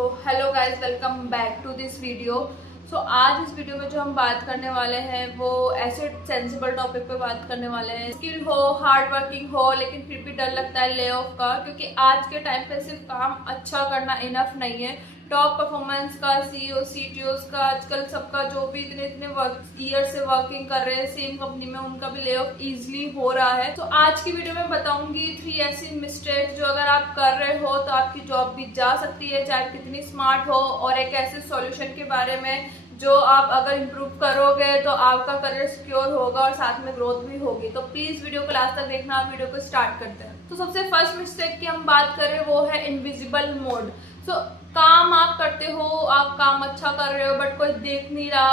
तो hello guys, welcome back to this video. आज इस वीडियो में जो हम बात करने वाले हैं वो ऐसे सेंसिबल टॉपिक पे बात करने वाले हैं। स्किल हो, हार्ड वर्किंग हो, लेकिन फिर भी डर लगता है ले ऑफ का, क्योंकि आज के टाइम पे सिर्फ काम अच्छा करना इनफ नहीं है। टॉप परफॉर्मेंस का, सीईओ सीटीओस का, आजकल सबका जो भी इतने ईयर से वर्किंग कर रहे हैं सेम कंपनी में, उनका भी ले ऑफ इजिली हो रहा है। तो आज की वीडियो में बताऊंगी 3 ऐसी मिस्टेक जो अगर आप कर रहे हो तो आपकी जॉब भी जा सकती है, चाहे कितनी स्मार्ट हो, और एक ऐसे सॉल्यूशन के बारे में जो आप अगर इम्प्रूव करोगे तो आपका करियर सिक्योर होगा और साथ में ग्रोथ भी होगी। तो प्लीज वीडियो को लास्ट तक देखना। आप वीडियो को स्टार्ट करते हैं। तो सबसे फर्स्ट मिस्टेक की हम बात करें वो है इनविजिबल मोड। काम आप करते हो, आप काम अच्छा कर रहे हो बट कोई देख नहीं रहा,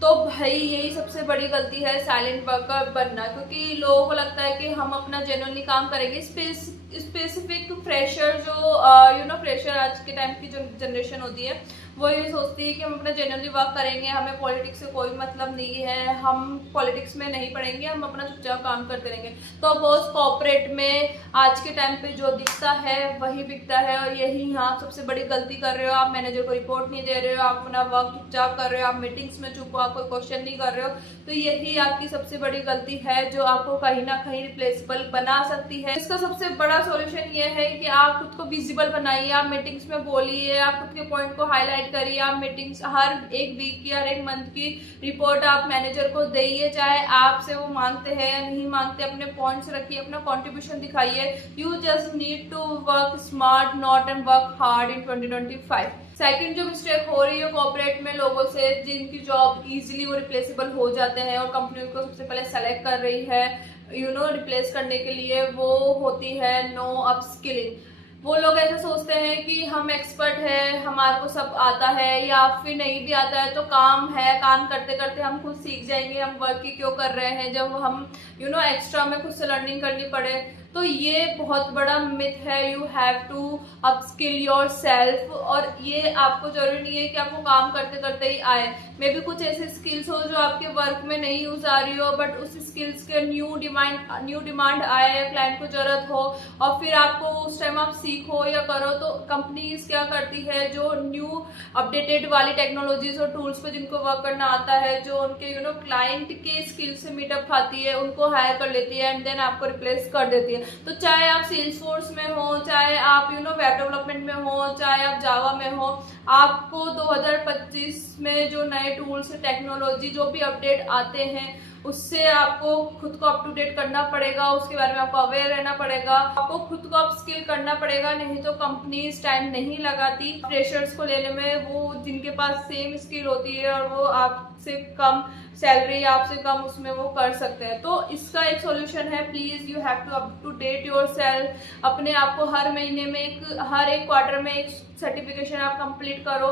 तो भाई यही सबसे बड़ी गलती है साइलेंट वर्कर बनना। क्योंकि लोगों को लगता है कि हम अपना जेन्युइनली काम करेंगे। स्पेसिफिक फ्रेशर जो फ्रेशर आज के टाइम की जो जनरेशन होती है वो ये सोचती है कि हम अपना जेन्युइनली वर्क करेंगे, हमें पॉलिटिक्स से कोई मतलब नहीं है, हम पॉलिटिक्स में नहीं पड़ेंगे, हम अपना चुपचाप काम करते रहेंगे। तो बहुत कॉर्पोरेट में आज के टाइम पे जो दिखता है वही बिकता है, और यही आप सबसे बड़ी गलती कर रहे हो। आप मैनेजर को रिपोर्ट नहीं दे रहे हो, आप अपना वर्क चुपचाप कर रहे हो, आप मीटिंग्स में चुप हो, आप कोई क्वेश्चन नहीं कर रहे हो। तो यही आपकी सबसे बड़ी गलती है जो आपको कहीं ना कहीं रिप्लेसेबल बना सकती है। इसका सबसे बड़ा सॉल्यूशन ये है कि आप खुद को विजिबल बनाइए, आप मीटिंग्स में बोलिए, आप खुद के पॉइंट को हाईलाइट करिए, आप मीटिंग्स हर एक वीक की, हर एक मंथ की रिपोर्ट आप मैनेजर को दीजिए, चाहे आपसे वो मांगते हैं या नहीं मांगते। अपने पॉइंट्स रखिए, अपना कंट्रीब्यूशन दिखाइए। You just need to work smart not and work hard in 2025। Second जो मिस्टेक हो रही है कॉर्पोरेट में लोगों से, जिनकी जॉब इजीली वो रिप्लेसेबल हो जाते हैं और कंपनी को सबसे पहले सेलेक्ट कर रही है रिप्लेस करने के लिए, वो होती है नो अपस्किलिंग। वो लोग ऐसा सोचते हैं कि हम एक्सपर्ट है, हमारे को सब आता है, या फिर नहीं भी आता है तो काम है, काम करते करते हम खुद सीख जाएंगे, हम वर्क ही क्यों कर रहे हैं जब हम एक्स्ट्रा में खुद से लर्निंग करनी पड़े। तो ये बहुत बड़ा मिथ है। You have to upskill yourself, और ये आपको जरूरी नहीं है कि आपको काम करते करते ही आए। मे भी कुछ ऐसे स्किल्स हो जो आपके वर्क में नहीं यूज आ रही हो, बट उस स्किल्स के न्यू डिमांड आए, क्लाइंट को जरूरत हो, और फिर आपको उस टाइम आप सीखो या करो। तो कंपनीज क्या करती है, जो न्यू अपडेटेड वाली टेक्नोलॉजीज और टूल्स पे जिनको वर्क करना आता है, जो उनके क्लाइंट के स्किल से मीटअप खाती है, उनको हायर कर लेती है एंड देन आपको रिप्लेस कर देती है। तो चाहे आप सेल्सफोर्स में हो, चाहे आप वेब डेवलपमेंट में हो, चाहे आप जावा में हो, आपको 2025 में जो नए टूल्स टेक्नोलॉजी जो भी अपडेट आते हैं उससे आपको खुद को अप टू डेट करना पड़ेगा, उसके बारे में आपको अवेयर रहना पड़ेगा, आपको खुद को अपस्किल करना पड़ेगा। नहीं तो कंपनीज टाइम नहीं लगाती फ्रेशर्स को लेने में, वो जिनके पास सेम स्किल होती है और वो आपसे कम सैलरी, आपसे कम उसमें वो कर सकते हैं। तो इसका एक सॉल्यूशन है, please you have to up to date yourself. अपने आप को हर महीने में हर एक क्वार्टर में एक सर्टिफिकेशन आप कंप्लीट करो।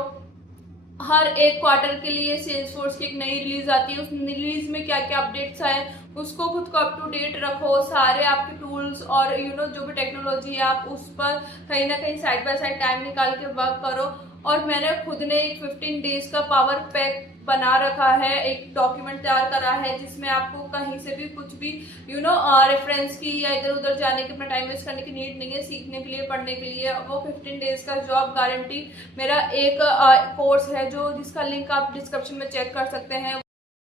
हर एक क्वार्टर के लिए सेल्सफोर्स की एक नई रिलीज आती है, उस रिलीज में क्या क्या अपडेट्स आए उसको खुद को अप टू डेट रखो। सारे आपके टूल्स और जो भी टेक्नोलॉजी है आप उस पर कहीं ना कहीं साइड बाय साइड टाइम निकाल के वर्क करो। और मैंने खुद ने एक 15 डेज का पावर पैक बना रखा है, एक डॉक्यूमेंट तैयार करा है जिसमें आपको कहीं से भी कुछ भी रेफरेंस की या इधर उधर जाने की, अपना टाइम वेस्ट करने की नीड नहीं है। सीखने के लिए, पढ़ने के लिए वो 15 डेज का जॉब गारंटी मेरा एक कोर्स है जो जिसका लिंक आप डिस्क्रिप्शन में चेक कर सकते हैं।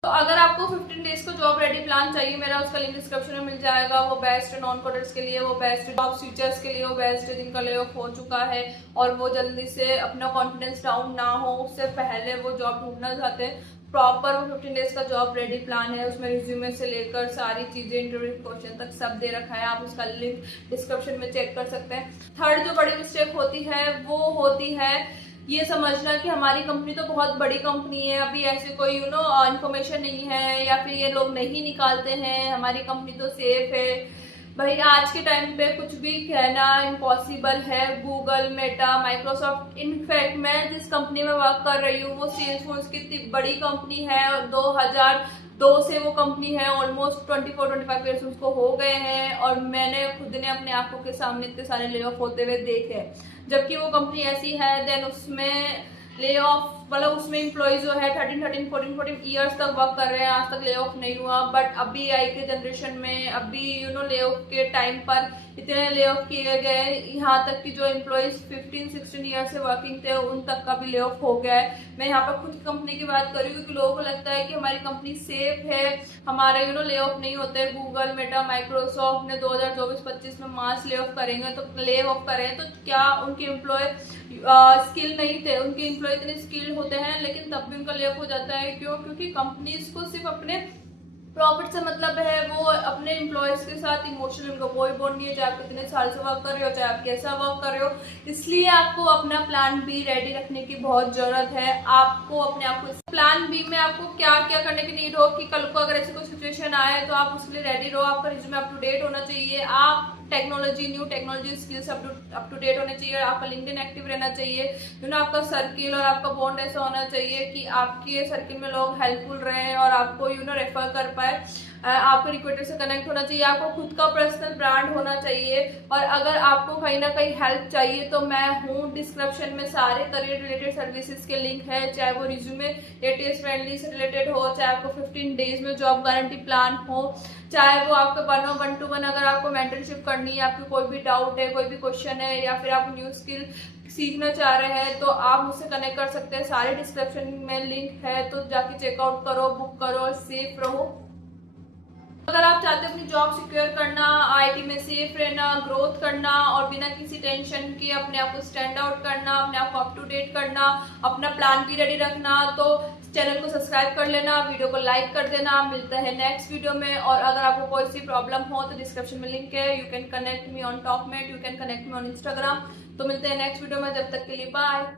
तो अगर आपको 15 डेज का जॉब रेडी प्लान चाहिए मेरा, उसका लिंक डिस्क्रिप्शन में मिल जाएगा। वो बेस्ट नॉन कोडर्स के लिए, वो बेस्ट जॉब स्विचर्स के लिए, वो बेस्ट जिनका ले ऑफ हो चुका है और वो जल्दी से अपना कॉन्फिडेंस डाउन ना हो, उससे पहले वो जॉब ढूंढना चाहते हैं। प्रॉपर वो 15 डेज का जॉब रेडी प्लान है, उसमें रिज्यूमे से लेकर सारी चीजें, इंटरव्यू क्वेश्चन तक सब दे रखा है। आप उसका लिंक डिस्क्रिप्शन में चेक कर सकते हैं। थर्ड जो बड़ी मिस्टेक होती है वो होती है ये समझना कि हमारी कंपनी तो बहुत बड़ी कंपनी है, अभी ऐसे कोई इन्फॉर्मेशन नहीं है, या फिर ये लोग नहीं निकालते हैं, हमारी कंपनी तो सेफ है। भाई आज के टाइम पे कुछ भी कहना इम्पॉसिबल है। गूगल, मेटा, माइक्रोसॉफ्ट, इनफैक्ट मैं जिस कंपनी में वर्क कर रही हूँ वो सेल्सफोर्स की इतनी बड़ी कंपनी है और 2002 से वो कंपनी है, ऑलमोस्ट 24-25 ईयर्स उसको हो गए हैं, और मैंने खुद ने अपने आंखों के सामने इतने सारे ले ऑफ होते हुए देखे। जबकि वो कंपनी ऐसी है देन उसमें ले ऑफ मतलब उसमें एम्प्लॉय जो है 14 ईयर्स तक वर्क कर रहे हैं, आज तक ले ऑफ नहीं हुआ। बट अभी आई के जनरेशन में अभी ले ऑफ के टाइम पर इतने ले ऑफ किए गए, यहाँ तक कि जो एम्प्लॉयज 15-16 ईयर से वर्किंग थे उन तक का भी ले ऑफ हो गया है। मैं यहाँ पर खुद कंपनी की बात कर रही हूँ, क्योंकि लोगों को लगता है कि हमारी कंपनी सेफ है, हमारे ले ऑफ नहीं होते। गूगल, मेटा, माइक्रोसॉफ्ट ने 2024-25 में मास ले ऑफ करेंगे, तो ले ऑफ करें तो क्या उनके एम्प्लॉय स्किल नहीं थे? उनके एम्प्लॉय इतने स्किल होते हैं लेकिन तब भी उनका ले ऑफ हो जाता है। क्यों? क्योंकि कंपनीज को सिर्फ अपने प्रॉफिट से मतलब है, वो अपने एम्प्लॉयज के साथ इमोशनल उनका कोई बॉन्ड नहीं है, चाहे आप कितने साल से वर्क कर रहे हो, चाहे आप कैसा वर्क कर रहे हो। इसलिए आपको अपना प्लान बी रेडी रखने की बहुत जरूरत है। आपको अपने आप को प्लान बी में आपको क्या क्या करने की नीड हो कि कल को अगर ऐसी कोई सिचुएशन आए तो आप उसके लिए रेडी रहो। आपका रिज्यूमे अप टू डेट होना चाहिए, आप technology, new technology skills up to date होने चाहिए, आपका लिंक्डइन एक्टिव रहना चाहिए, आपका सर्किल और आपका बॉन्ड ऐसा होना चाहिए कि आपके सर्किल में लोग हेल्पफुल रहे और आपको रेफर कर पाए। आपको रिक्रूटर से कनेक्ट होना चाहिए, आपको खुद का पर्सनल ब्रांड होना चाहिए। और अगर आपको कहीं ना कहीं हेल्प चाहिए तो मैं हूँ, डिस्क्रिप्शन में सारे करियर रिलेटेड सर्विसेज के लिंक है, चाहे वो रिज्यूमे एटीएस फ्रेंडली से रिलेटेड हो, चाहे आपको 15 डेज में जॉब गारंटी प्लान हो, चाहे वो आपका 1-on-1 अगर आपको मेंटरशिप करनी है, आपको कोई भी डाउट है, कोई भी क्वेश्चन है, या फिर आप न्यू स्किल सीखना चाह रहे हैं तो आप मुझसे कनेक्ट कर सकते हैं। सारे डिस्क्रिप्शन में लिंक है, तो जाके चेकआउट करो, बुक करो और सेफ रहो। अगर आप चाहते हैं अपनी जॉब सिक्योर करना, आईटी में सेफ रहना, ग्रोथ करना और बिना किसी टेंशन के अपने आप को स्टैंड आउट करना, अपने आप को अप टू डेट करना, अपना प्लान भी रेडी रखना, तो चैनल को सब्सक्राइब कर लेना, वीडियो को लाइक कर देना। मिलता है नेक्स्ट वीडियो में। और अगर आपको कोई सी प्रॉब्लम हो तो डिस्क्रिप्शन में लिंक है, you can connect me on Talkmate, you can connect me on Instagram. तो मिलते हैं नेक्स्ट वीडियो में, जब तक के लिए बाय।